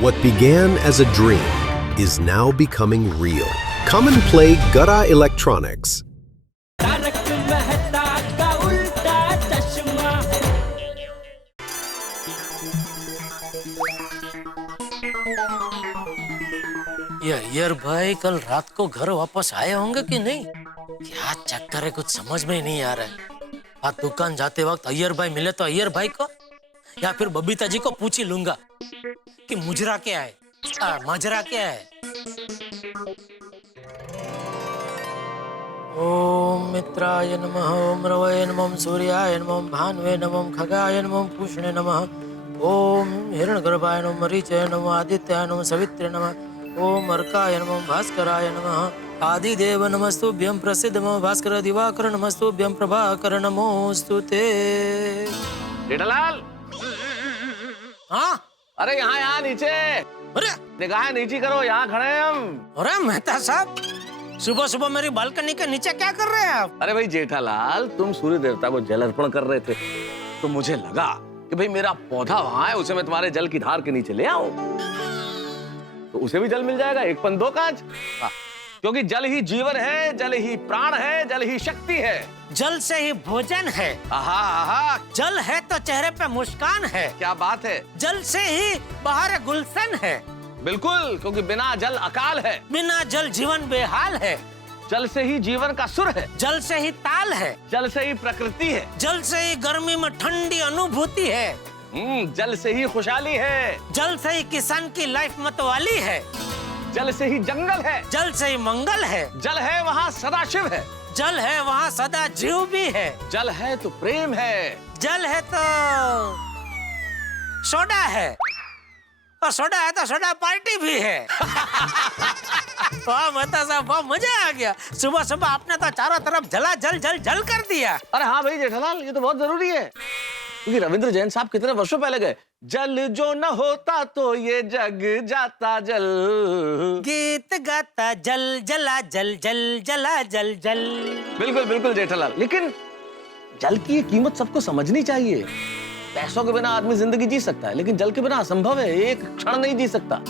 What began as a dream is now becoming real. Come and play Gada Electronics. ये अय्यर भाई कल रात को घर वापस आए होंगे कि नहीं? क्या चक्कर है, कुछ समझ में ही नहीं आ रहा है। आज दुकान जाते वक्त अय्यर भाई मिले तो अय्यर भाई को या फिर बबीता जी को पूछ ही लूंगा कि मुजरा क्या है, मजरा क्या है। ओम मित्राय नमः, ओम रवये नमः, सूर्याय नमः, भानुवे नमः, खगाय नमः, पूष्णे नमः, ओम हिरण्यगर्भाय नमः, मरीचाय नमः, आदित्याय नमः, सवित्रे नमः, ओम अर्काय नमः, भास्कराय नमः, आदिदेव नमस्तुभ्यं, प्रसिद्ध नमः भास्कर दिवाकर नमस्तुभ्यं, प्रभाकर नमोस्तुते। जेठालाल, हाँ, अरे यहाँ नीचे। अरे निगाहें नीची करो, यहाँ खड़े हैं हम। अरे मेहता साहब, सुबह सुबह मेरी बालकनी के नीचे क्या कर रहे हैं आप? अरे भाई जेठालाल, तुम सूर्य देवता को जल अर्पण कर रहे थे तो मुझे लगा कि भाई मेरा पौधा वहां है, उसे मैं तुम्हारे जल की धार के नीचे ले आऊं तो उसे भी जल मिल जाएगा। एक पन दो काज, क्योंकि जल ही जीवन है, जल ही प्राण है, जल ही शक्ति है। जल से ही भोजन है। आहा आहा, जल है तो चेहरे पे मुस्कान है। क्या बात है। जल से ही बाहर गुलशन है। बिल्कुल, क्योंकि बिना जल अकाल है। बिना जल जीवन बेहाल है। जल से ही जीवन का सुर है। जल से ही ताल है। जल से ही प्रकृति है। जल से ही गर्मी में ठंडी अनुभूति है। जल से ही खुशहाली है। जल से ही किसान की लाइफ मतवाली है। जल से ही जंगल है। जल से ही मंगल है। जल है वहाँ सदाशिव है। जल है वहाँ सदा जीव भी है। जल है तो प्रेम है। जल है तो सोडा है, और सोडा है तो सोडा पार्टी भी है। वाह मेहता साहब, वाह मजा आ गया। सुबह सुबह आपने तो चारों तरफ जला जल जल जल कर दिया। अरे हाँ भाई जेठालाल, ये तो बहुत जरूरी है, क्योंकि रविंद्र जैन साहब कितने वर्षों पहले गए। जल जो न होता तो ये जग जाता जल। गीत गाता जल जला जल जल जला जल जल। बिल्कुल बिल्कुल जेठालाल, लेकिन जल की ये कीमत सबको समझनी चाहिए। पैसों के बिना आदमी जिंदगी जी सकता है, लेकिन जल के बिना असंभव है, एक क्षण नहीं जी सकता।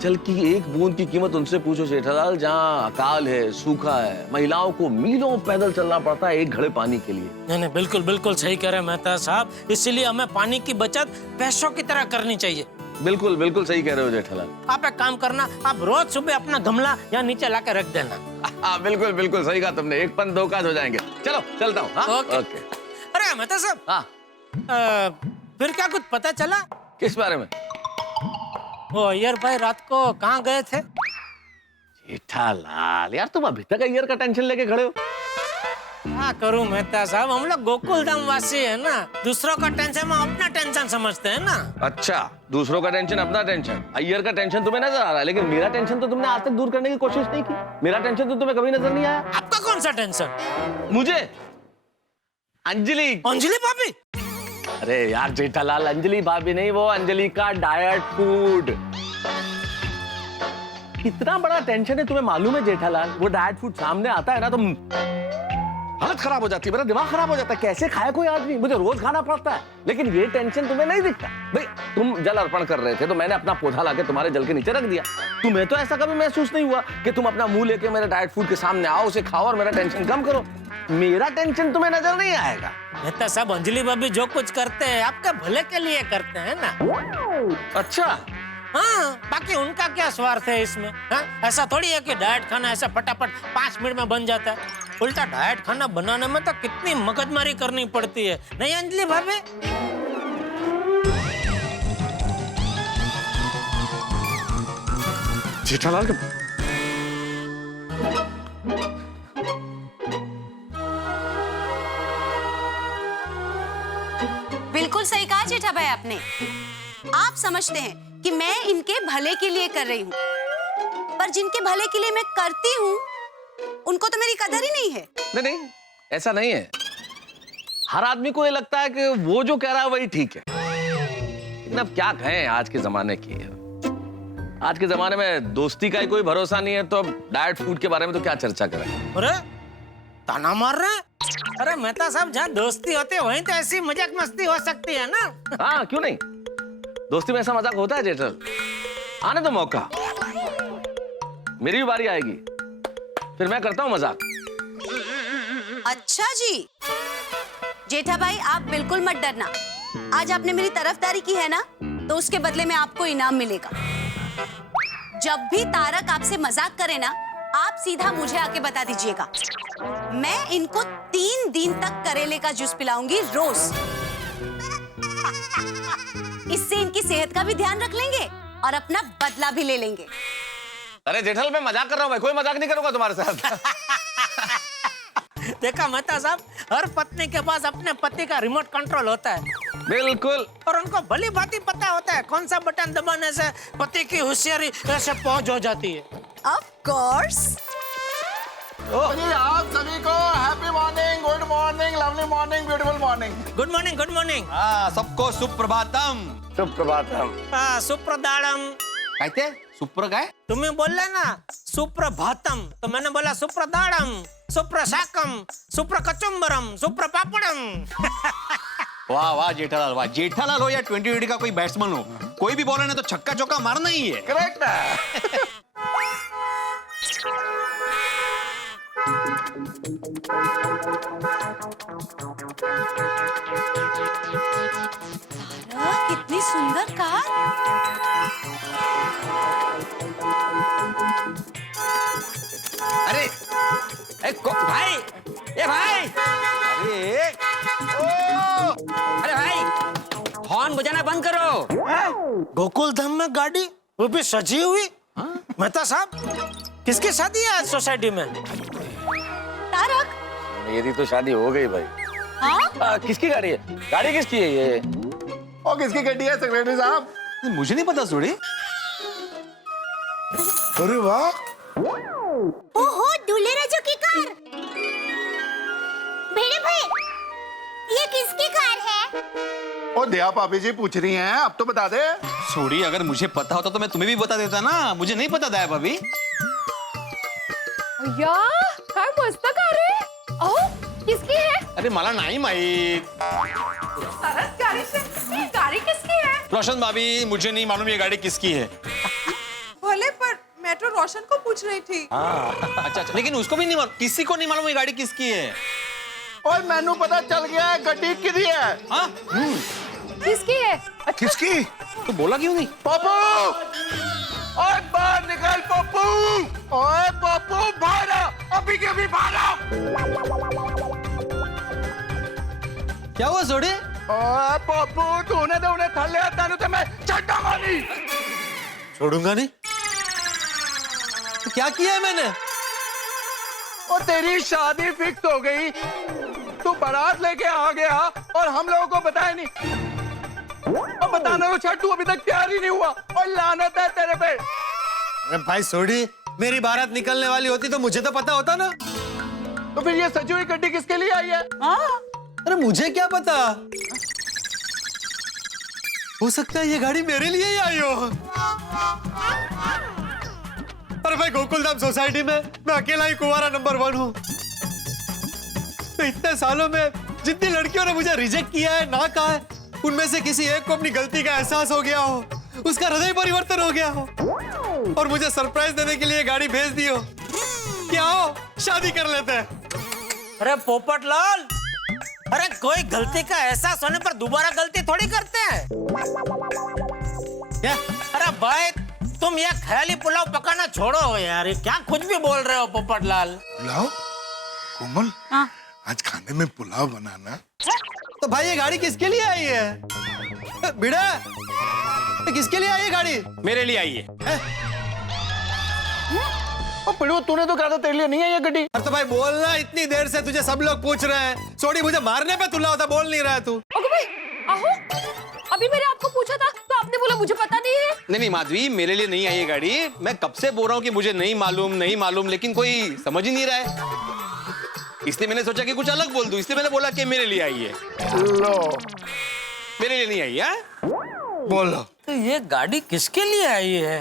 जल की एक बूंद की कीमत उनसे पूछो जेठालाल जहाँ अकाल है, सूखा है, महिलाओं को मीलों पैदल चलना पड़ता है एक घड़े पानी के लिए। नहीं बिल्कुल बिल्कुल सही कह रहे हैं मेहता साहब, इसीलिए हमें पानी की बचत पैसों की तरह करनी चाहिए। बिल्कुल बिल्कुल सही कह रहे हो जेठालाल। आप एक काम करना, आप रोज सुबह अपना गमला यहाँ नीचे लाकर रख देना। बिल्कुल बिल्कुल सही कहा तुमने, एक पन दो काज हो जाएंगे। चलो चलता हूँ। ओके। अरे मेहता साहब, हाँ फिर क्या कुछ पता चला? किस बारे में? वो अय्यर भाई रात को कहाँ गए थे? जेठालाल यार, तुम अभी तक अय्यर का टेंशन लेके खड़े हो। क्या करूं मेहता साहब, हम लोग गोकुल धाम वासी है ना, दूसरों का टेंशन हम अपना टेंशन समझते हैं ना। अच्छा, दूसरों का टेंशन अपना टेंशन। अय्यर का टेंशन तुम्हें नजर आ रहा है, लेकिन मेरा टेंशन तो तुमने आज तक दूर करने की कोशिश नहीं की। मेरा टेंशन तो तुम्हें कभी नजर नहीं आया। आपका कौन सा टेंशन? मुझे अंजलि। अंजलि भाभी? अरे यार जेठालाल, अंजलि भाभी नहीं, वो अंजलि का डाइट फूड। कितना बड़ा टेंशन है तुम्हें मालूम है जेठालाल? वो डाइट फूड सामने आता है ना तो हालत खराब हो जाती है, मेरा दिमाग खराब हो जाता है। कैसे खाए कोई आदमी? मुझे रोज खाना पड़ता है, लेकिन ये टेंशन तुम्हें नहीं दिखता। भाई तुम जल अर्पण कर रहे थे तो मैंने अपना पौधा लाके तुम्हारे जल के नीचे रख दिया। तुम्हें तो ऐसा कभी महसूस नहीं हुआ कि तुम अपना मुंह लेके मेरे डाइट फूड के सामने आओ, उसे खाओ और मेरा टेंशन कम करो। मेरा टेंशन तुम्हें नजर नहीं आएगा। मेहता साहब, अंजलि भाभी जो कुछ करते हैं आपके भले के लिए करते हैं ना। अच्छा हाँ, बाकी उनका क्या स्वार्थ है इसमें? हाँ? ऐसा थोड़ी है कि डाइट खाना ऐसा फटाफट 5 मिनट में बन जाता है। उल्टा डाइट खाना बनाने में तो कितनी मगजमारी करनी पड़ती है, नहीं अंजलि भाभी? जेठालाल बिल्कुल सही कहा जेठा भाई आपने। आप समझते हैं कि मैं इनके भले के लिए कर रही हूँ, पर जिनके भले के लिए मैं करती हूँ उनको तो मेरी कदर ही नहीं है। नहीं, ऐसा नहीं है। हर आदमी को ये लगता है कि वो जो कह रहा है वही ठीक है, लेकिन अब क्या कहें आज के जमाने की। आज के जमाने में दोस्ती का ही कोई भरोसा नहीं है, तो अब डाइट फूड के बारे में तो क्या चर्चा करें। अरे ताना मार रहे? अरे मेहता साहब, जहाँ दोस्ती होती है वहीं तो ऐसी मजाक मस्ती हो सकती है ना। हाँ क्यों नहीं, दोस्ती में ऐसा मजाक होता है जेठल। आने दो मौका, मेरी भी बारी आएगी, फिर मैं करता हूँ मजाक। अच्छा जी, जेठा भाई आप बिल्कुल मत डरना। आज आपने मेरी तरफदारी की है ना, तो उसके बदले में आपको इनाम मिलेगा। जब भी तारक आपसे मजाक करे ना, आप सीधा मुझे आके बता दीजिएगा। मैं इनको 3 दिन तक करेले का जूस पिलाऊंगी रोज। इससे इनकी सेहत का भी ध्यान रख लेंगे और अपना बदला भी ले लेंगे। अरे जेठालाल, मैं मजाक कर रहा हूँ भाई, कोई मजाक नहीं करूंगा तुम्हारे साथ। देखा मेहता साहब, हर पत्नी के पास अपने पति का रिमोट कंट्रोल होता है बिल्कुल। और उनको भली भांति पता होता है कौन सा बटन दबाने से पति की होशियारी ऐसे पहुंच हो जाती है। Of course. आप सभी को happy morning, good morning, lovely morning, beautiful morning. Good morning, good morning. हाँ, सबको सुप्रभातम। सुप्रभातम। सुप्रदाड़म। कहते सुप्र काय? तुम्हें बोल ना सुप्रभातम, तो मैंने बोला सुप्रदाड़म, सुप्रशाकम, सुप्रकचुम्बरम, सुप्रपापड़म। वाह वाह जेठालाल, वाह। जेठालाल हो या 2020 का कोई बैट्समैन हो, कोई भी बॉलर ने तो छक्का चौका मारना ही है। करेक्ट है। कितनी सुंदर कार। अरे भाई, ए भाई, अरे भाई, हॉर्न बजाना बंद करो। गोकुल धाम में गाड़ी, वो भी सजी हुई। मेहता साहब, किसकी शादी है आज सोसाइटी में? तारक। मेरी तो शादी हो गई भाई। हाँ? किसकी गाड़ी है? गाड़ी किसकी है ये? और किसकी गड्डी है सेक्रेटरी साहब? मुझे नहीं पता सोड़ी। अरे वाह, ओहो, दूल्हे राजू की कार। भेड़े भाई, ये किसकी कार है? ओ दया भाभी जी पूछ रही हैं, अब तो बता दे। सोड़ी, अगर मुझे पता होता तो मैं तुम्हें भी बता देता ना। मुझे नहीं पता दया भाभी। या काय मस्त कार आहे. अहो, किसकी है? अरे मला नाही माहित। सरस गाड़ी से ये गाड़ी किसकी है? रोशन भाभी, मुझे नहीं मालूम ये गाड़ी किसकी है। भले, पर मैं तो रोशन को पूछ रही थी। अच्छा, लेकिन उसको भी नहीं मालूम, किसी को नहीं मालूम ये गाड़ी किसकी है। और मैनू पता चल गया है गड्डी किदी है। हाँ? किसकी है? किसकी? तो बोला क्यों नहीं? पप्पू, और बाहर निकल पप्पू। ओए पप्पू, बाहर आ, अभी के अभी बाहर आ। क्या हुआ सोड़ी? ओए पप्पू, तूने तो उन्हें थल्ले आता तो मैं चड्डा मारी। छोड़ूंगा नहीं। तो क्या किया है मैंने? और तेरी शादी फिक्स हो गई, तू बारात लेके आ गया और हम लोगों को बताया नहीं। और बताना तो छठ, तू अभी तक तैयार ही नहीं हुआ और लानत है तेरे पे। अरे भाई सोडी, मेरी बारात निकलने वाली होती तो मुझे तो पता होता ना। तो फिर ये सजी हुई गड्डी किसके लिए आई है? अरे मुझे क्या पता, हो सकता है ये गाड़ी मेरे लिए ही आई हो। अरे भाई, गोकुलधाम सोसाइटी में मैं अकेला ही कुंवारा नंबर 1 हूँ। तो इतने सालों में जितनी लड़कियों ने मुझे रिजेक्ट किया है, ना कहा है, उनमें से किसी एक को अपनी गलती का एहसास हो गया हो, उसका हृदय परिवर्तन हो गया हो और मुझे सरप्राइज देने के लिए गाड़ी भेज दी हो कि आओ शादी कर लेते हैं। अरे पोपटलाल, अरे कोई गलती का एहसास होने पर दोबारा गलती थोड़ी करते हैं। क्या? अरे भाई, तुम ये ख्याली पुलाव पकाना छोड़ो यार, क्या कुछ भी बोल रहे हो पोपटलाल। पुलाव? कोमल, आज खाने में पुलाव बनाना। तो भाई, ये गाड़ी किसके लिए आई है? बिड़ा, ये किसके लिए आई है गाड़ी? मेरे लिए आई है। और पिड़ू, तूने तो कहा था तेरे लिए नहीं है ये गड्डी। अरे तो भाई बोलना, इतनी देर से तुझे सब लोग पूछ रहे हैं। सोडी, मुझे मारने पे तुला होता, बोल नहीं रहा है तू। ओके भाई, आहो, अभी मैंने आपको पूछा था तो आपने बोला मुझे पता नहीं है। नहीं माधवी, मेरे लिए नहीं आई ये गाड़ी। मैं कब से बोल रहा हूँ कि मुझे नहीं मालूम, लेकिन कोई समझ ही नहीं रहा है। इसलिए मैंने सोचा कि कुछ अलग बोल दूं, इसलिए मैंने बोला कि मेरे लिए आई है। लो, मेरे लिए नहीं आई है। बोलो। तो ये गाड़ी किसके लिए आई है?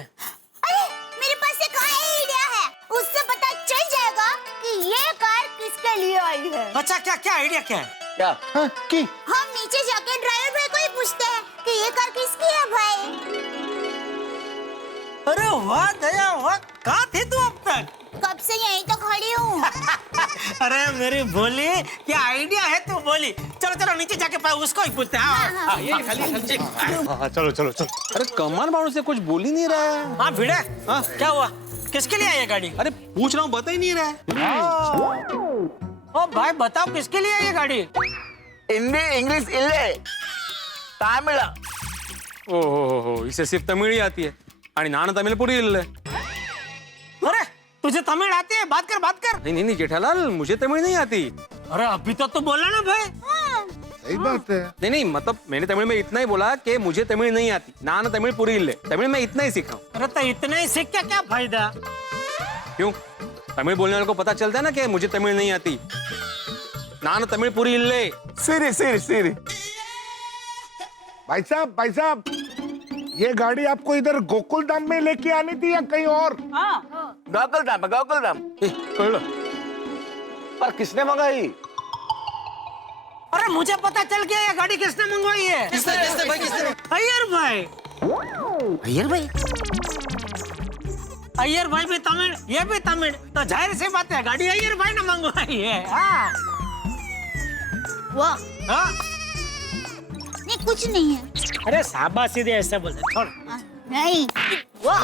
अरे, मेरे पास एक आइडिया है, उससे पता चल जाएगा कि ये कार किसके लिए आई है। अच्छा, क्या आइडिया क्या है? क्या? हाँ, की? हम नीचे जाके ड्राइवर भाई को ही पूछते हैं कि ये कार किसकी है भाई। अरे वाह दया वाह, कहाँ थे तू अब तक? कब से यहीं तो खड़ी हूँ। अरे मेरी भोली, क्या आइडिया है तू बोली। चलो चलो नीचे जाके उसको ही पूछते हैं। हाँ, ये खाली हाँ चलो चलो चलो। अरे कमाल मानो से कुछ बोल ही नहीं रहा है। हाँ भिड़े, हाँ क्या हुआ? किसके लिए आई ये गाड़ी? अरे पूछ रहा हूँ, बता ही नहीं रहा है। ओ भाई बताओ किसके लिए आई ये गाड़ी? हिंदी इंग्लिश इल्ले तमिल ओहो, इसे सिर्फ तमिल ही आती है। आणि नाना तमिल पूरी इल्ल है। अरे तुझे तमिल आती है? बात कर बात कर। नहीं जेठालाल, मुझे तमिल नहीं आती। अरे अभी तो तू बोला ना भाई। सही बात है। नहीं मतलब मैंने तमिल में इतना ही बोला कि मुझे तमिल नहीं आती। नाना तमिल पूरी इल्ल है। तमिल में इतना ही सीखा हूँ। अरे तो इतना ही सीख क्या फायदा? क्यों? तमिल बोलने वाले को पता चलता है ना कि मुझे तमिल नहीं आती। नाना तमिल पूरी इल्ले। सीरी सीरी सीरी। भाई साहब, ये गाड़ी आपको इधर गोकुल धाम में लेके आनी थी या कहीं और? गोकुल धाम पर किसने मंगाई? अरे मुझे पता चल गया ये गाड़ी किसने मंगवाई है। किसने भाई किसने? अय्यर भाई। अय्यर भाई? अय्यर भाई भी तमिल, ये भी तमिल, तो जाहिर सी बात है गाड़ी अय्यर भाई ने मंगवाई है। हाँ। वाह, हाँ? नहीं कुछ नहीं है। अरे शाबाश, सीधे ऐसा बोल छोड़। नहीं, वाह।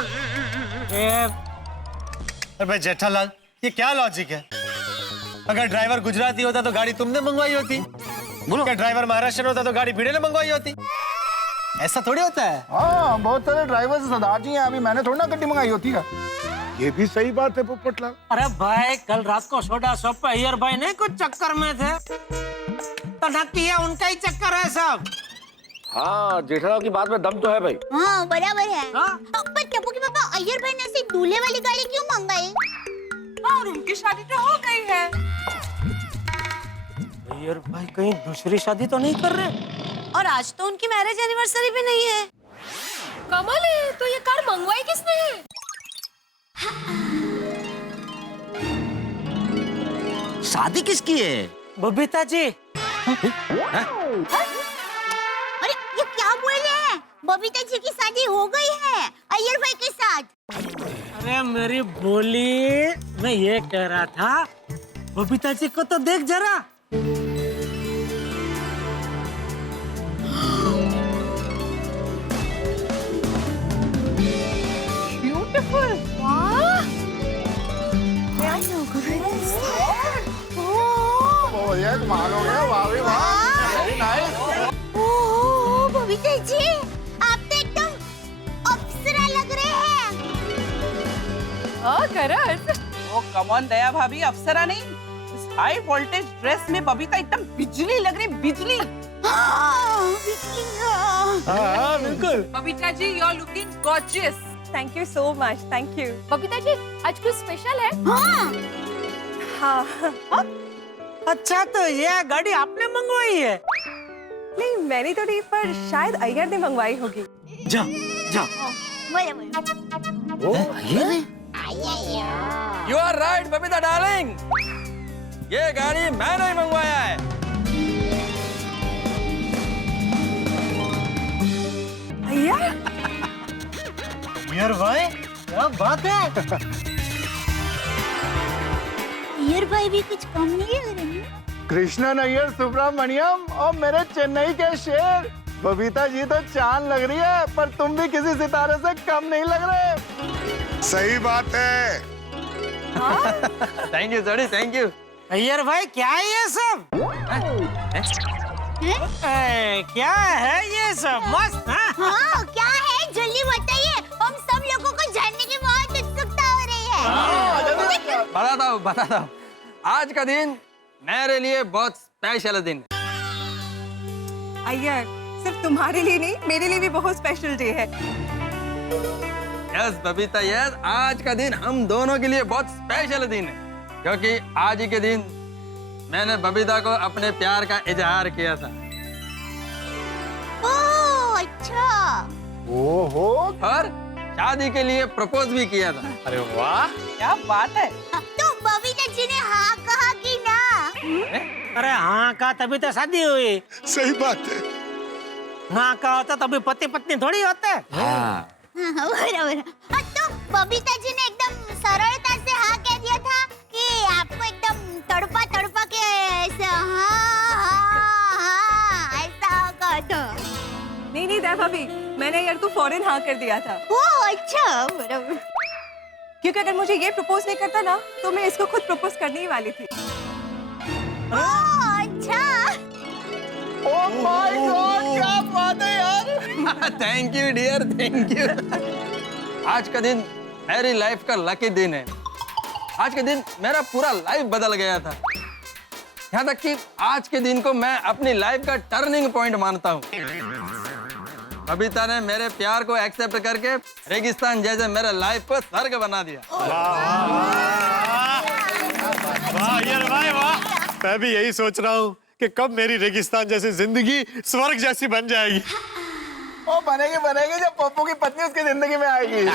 अरे भाई जेठालाल, ये क्या लॉजिक है? अगर ड्राइवर गुजराती होता तो गाड़ी तुमने मंगवाई होती। अगर ड्राइवर महाराष्ट्र होता तो गाड़ी भिड़े ने मंगवाई होती। ऐसा थोड़ी होता है। हाँ, बहुत सारे ड्राइवर सरदार जी हैं। अभी मैंने थोड़ी ना गड्डी मंगाई होती है। ये भी सही बात है पोपटलाल। अरे भाई कल रात को सोडा शॉप पे अय्यर भाई नहीं कुछ चक्कर में थे, तो नक्की उनका ही चक्कर है सब। हाँ, जेठालाल की बात में दम तो है भाई। हाँ बराबर है। हाँ? पर टप्पू के पापा अय्यर भाई ने ऐसे दूल्हे वाली गाड़ी क्यों मंगाई? और उनकी शादी तो हो गई है। अय्यर भाई कहीं दूसरी शादी तो नहीं कर रहे? और आज तो उनकी मैरिज एनिवर्सरी भी नहीं है। कमाल है, तो ये कार मंगवाई किसने है? शादी किसकी है? बबीता जी। अरे ये क्या बोल रहे हैं? बबीता जी की शादी हो गई है अय्यर भाई के साथ। अरे मेरी बोली, मैं ये कह रहा था बबीता जी को तो देख जरा। ब्यूटीफुल। ओ ये कमाल हो गया। वाह भाई वाह, वेरी नाइस। ओह बबीता जी, आप तो एकदम अप्सरा लग रहे हैं। करण। ओ कम ऑन दया भाभी, अप्सरा नहीं, इस हाई वोल्टेज ड्रेस में बबीता एकदम बिजली लग रही, बिजली। हाँ, बिजली का। हाँ बिल्कुल। Babita ji, you are looking gorgeous. Thank you so much, thank you. Babita ji, आज कुछ स्पेशल है? हाँ। हाँ, अच्छा तो ये गाड़ी आपने मंगवाई है? नहीं मैंने तो नहीं, पर शायद अय्यर ने मंगवाई होगी। जा जा। You are right Babita darling, ये गाड़ी मैंने ही मंगवाया है। अय्यर भाई, क्या बात है? अय्यर भाई भी कुछ कम नहीं लग रहे हैं। कृष्णन अय्यर सुब्रमण्यम और मेरे चेन्नई के शेर। बबीता जी तो चांद लग रही है, पर तुम भी किसी सितारे से कम नहीं लग रहे। सही बात है। Thank you sorry, thank you. Iyer भाई क्या है ये सब? क्या है ये सब? मस्त। हाँ क्या है, जल्दी बताइए, हम सब लोगों को जानने की बहुत उत्सुकता हो रही है। बताता हूँ। आज का दिन मेरे लिए बहुत स्पेशल दिन है। अय्यर, सिर्फ तुम्हारे लिए नहीं, मेरे लिए भी बहुत स्पेशल डे है। यस बबीता यस, आज का दिन हम दोनों के लिए बहुत स्पेशल दिन है, क्योंकि आज ही के दिन मैंने बबीता को अपने प्यार का इजहार किया था। ओह अच्छा। ओहो। और शादी के लिए प्रपोज भी किया था। अरे वाह, क्या बात है। तो बबीता जी ने हाँ कहा कि ना? अरे हाँ कहा तभी तो शादी हुई। सही बात है। ना कहा होता तभी पति पत्नी थोड़ी होते। हाँ। बराबर। तो बबीता जी ने एकदम सरलता से हाँ कह दिया था कि आपको एकदम तड़पा तड़पा के ऐसे हाँ ऐसा कहा था? नहीं नहीं दया भाभी, मैंने यार को फौरन हाँ कर दिया था। ओह अच्छा, बराबर। क्योंकि अगर मुझे ये प्रपोज नहीं करता ना तो मैं इसको खुद प्रपोज करने ही वाली थी। ओह अच्छा। ओह माय गॉड, क्या बात है यार। Thank you dear, thank you. आज का दिन मेरी लाइफ का लकी दिन है। आज के दिन मेरा पूरा लाइफ बदल गया था। यहाँ तक कि आज के दिन को मैं अपनी लाइफ का टर्निंग पॉइंट मानता हूँ। बबीता ने मेरे प्यार को एक्सेप्ट करके रेगिस्तान जैसे मेरे लाइफ को स्वर्ग बना दिया। वाह यार, वाह वाह। मैं भी यही सोच रहा हूँ कि कब मेरी रेगिस्तान जैसी जिंदगी स्वर्ग जैसी बन जाएगी। ओ बनेगी बनेगी, जब पप्पू की पत्नी उसकी जिंदगी में आएगी।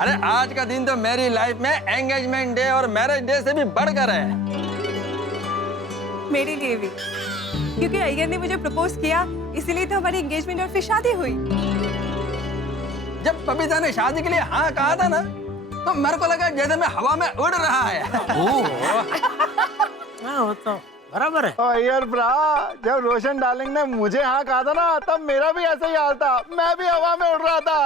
अरे आज का दिन तो मेरी लाइफ में एंगेजमेंट डे और मैरिज डे से भी बढ़कर है। मेरे लिए भी, क्योंकि अय्यर ने मुझे प्रपोज किया, इसीलिए तो हमारी एंगेजमेंट और फिर शादी हुई। जब बबीता ने शादी के लिए हाँ कहा था ना, तो मेरे को लगा जैसे मैं हवा में उड़ रहा है। हाँ वो तो बराबर है। यार ब्रा, जब रोशन डार्लिंग ने मुझे हाँ कहा था ना, तब मेरा भी ऐसा ही हाल था। मैं भी हवा में उड़ रहा था।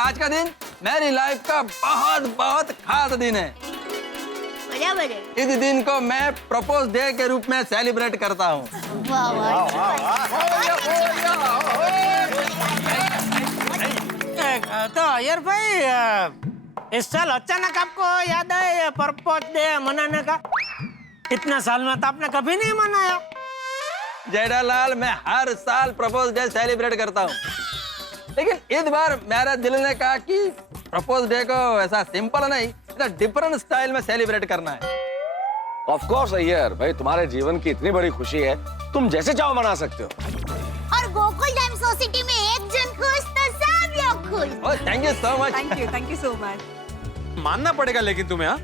आज का दिन मेरी लाइफ का बहुत बहुत खास दिन है। बराबर है। इस दिन को मैं प्रपोज डे के रूप में सेलिब्रेट करता हूँ। वाह वाह। तो अय्यर भाई, इस साल अचानक आपको याद है प्रपोज डे मनाने का? इतना साल में तो आपने कभी नहीं मनाया। जेठालाल, मैं हर साल प्रपोज डे सेलिब्रेट करता हूँ, लेकिन इस बार मेरा दिल ने कहा कि प्रपोज डे को ऐसा सिंपल नहीं, डिफरेंट स्टाइल में सेलिब्रेट करना है। ऑफ कोर्स अय्यर भाई, तुम्हारे जीवन की इतनी बड़ी खुशी है, तुम जैसे चाहो मना सकते हो। और गोकुल धाम सोसाइटी में एक जन खुश तो सब लोग खुश। Oh thank you so much. Thank you so much. मानना पड़ेगा लेकिन तुम्हें, हाँ,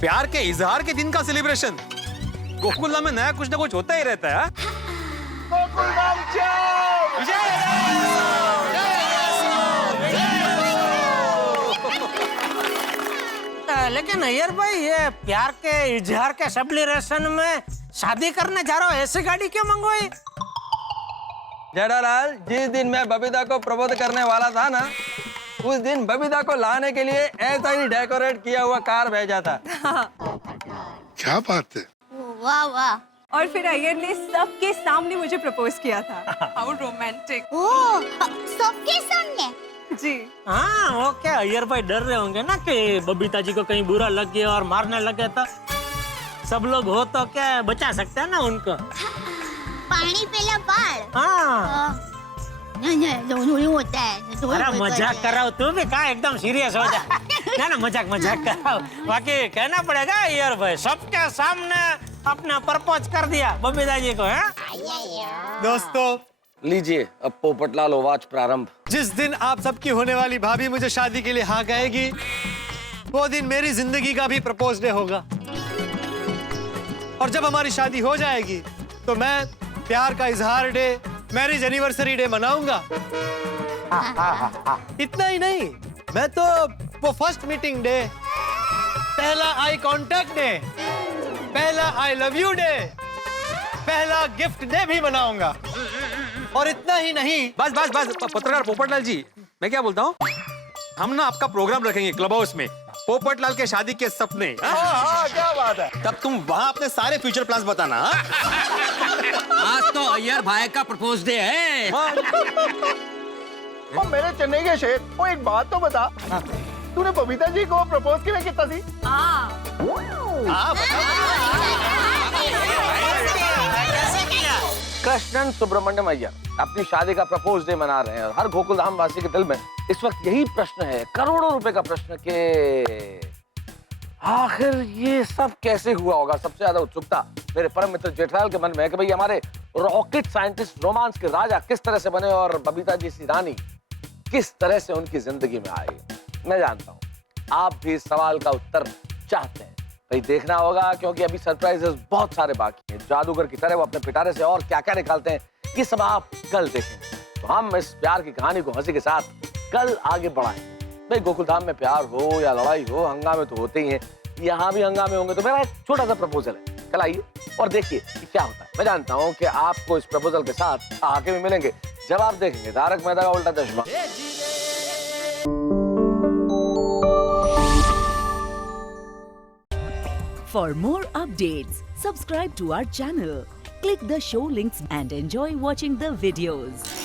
प्यार के इजहार के दिन का सेलिब्रेशन गोकुल धाम में नया कुछ ना कुछ होता ही रहता है। गोकुल धाम लेकिन अय्यर भाई, ये प्यार के इजहार के सेलिब्रेशन में शादी करने जा रहा हो, ऐसी गाड़ी क्यों मंगवाई? जेठालाल, जिस दिन मैं बबीता को प्रपोज करने वाला था ना, उस दिन बबीता को लाने के लिए ऐसा ही डेकोरेट किया हुआ कार भेजा था। क्या बात है। वाह वाह। और फिर अय्यर ने सबके सामने मुझे प्रपोज किया था। How romantic. ओह, सबके सामने? जी हाँ, वो क्या अय्यर भाई डर रहे होंगे ना कि बबीता जी को कहीं बुरा लग गया और मारने लगे, तो सब लोग हो तो क्या बचा सकते हैं ना उनको। पानी पहला बाढ़। हाँ नहीं होता है। अरे मजाक कर रहा हूँ, तू भी कहा एकदम सीरियस हो जा। ना ना, मजाक कर रहा हूँ। बाकी कहना पड़ेगा अय्यर भाई, सबके सामने अपना प्रपोज कर दिया बबीता जी को। दोस्तों लीजिए अब पोपटलाल ओवाच प्रारंभ। जिस दिन आप सबकी होने वाली भाभी मुझे शादी के लिए हाँ कहेगी, वो दिन मेरी जिंदगी का भी प्रपोज डे होगा। और जब हमारी शादी हो जाएगी तो मैं प्यार का इजहार डे, मैरिज एनिवर्सरी डे मनाऊंगा। इतना ही नहीं, मैं तो वो फर्स्ट मीटिंग डे, पहला आई कांटेक्ट डे, पहला आई लव यू डे, पहला गिफ्ट डे भी मनाऊंगा। और इतना ही नहीं, बस पत्रकार पोपटलाल जी, मैं क्या बोलता हूँ, हम ना आपका प्रोग्राम रखेंगे क्लब हाउस में, पोपटलाल के शादी के सपने। हाँ, क्या बात है। तब तुम वहाँ अपने सारे फ्यूचर प्लान्स बताना। आज तो अय्यर भाई का प्रपोज डे है। ओ मेरे चेन्नई के शेर, वो एक बात तो बता, तूने बबीता जी को प्रपोज किया कितना सी? कृष्णन सुब्रमण्यम अय्यर अपनी शादी का प्रपोज डे मना रहे हैं और हर गोकुलधाम वासी के दिल में इस वक्त यही प्रश्न है, करोड़ों रुपए का प्रश्न, कि आखिर ये सब कैसे हुआ होगा। सबसे ज्यादा उत्सुकता मेरे परम मित्र जेठालाल के मन में है कि भाई हमारे रॉकेट साइंटिस्ट, रोमांस के राजा किस तरह से बने और बबीता जी सी रानी किस तरह से उनकी जिंदगी में आई। मैं जानता हूँ आप भी इस सवाल का उत्तर चाहते हैं, भाई देखना होगा, क्योंकि अभी सरप्राइजेस बहुत सारे बाकी हैं। जादूगर की तरह वो अपने पिटारे से और क्या क्या निकालते हैं, ये सब आप कल देखेंगे। तो हम इस प्यार की कहानी को हंसी के साथ कल आगे बढ़ाएं। भाई गोकुल धाम में प्यार हो या लड़ाई हो, हंगामे तो होते ही हैं। यहाँ भी हंगामे होंगे। तो मेरा एक छोटा सा प्रपोजल है, कल आइए और देखिए कि क्या होता है। मैं जानता हूँ कि आपको इस प्रपोजल के साथ आके भी मिलेंगे जब आप देखेंगे तारक मेहता का उल्टा चश्मा। For more updates, subscribe to our channel, click the show links and enjoy watching the videos.